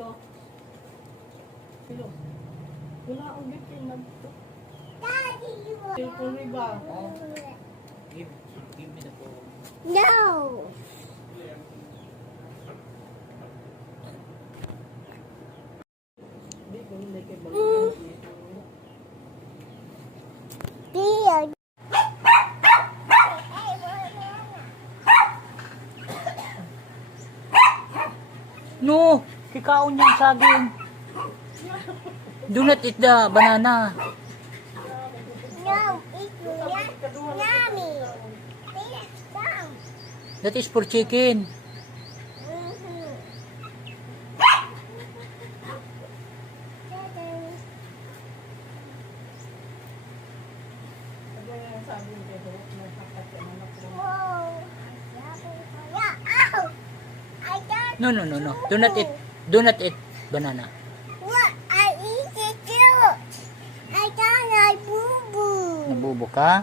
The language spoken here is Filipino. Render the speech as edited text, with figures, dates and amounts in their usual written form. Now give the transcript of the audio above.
dito. Hello. Wala ulit yung nagto. Cellphone ba? Give me the phone. No. Hindi ko hindi kayo balik. Dear. No! Kikaon niyang saging. Do not eat the banana. No, it's not yummy. It's some. That is for chicken. Ano yung sabi ko doon? Nakakat yung anak ko. Whoa. Yeah. Ow. I got No, no, no, no. Do not eat. Do not eat banana. what? I eat it too. I got a boo boo. Nabubo ka?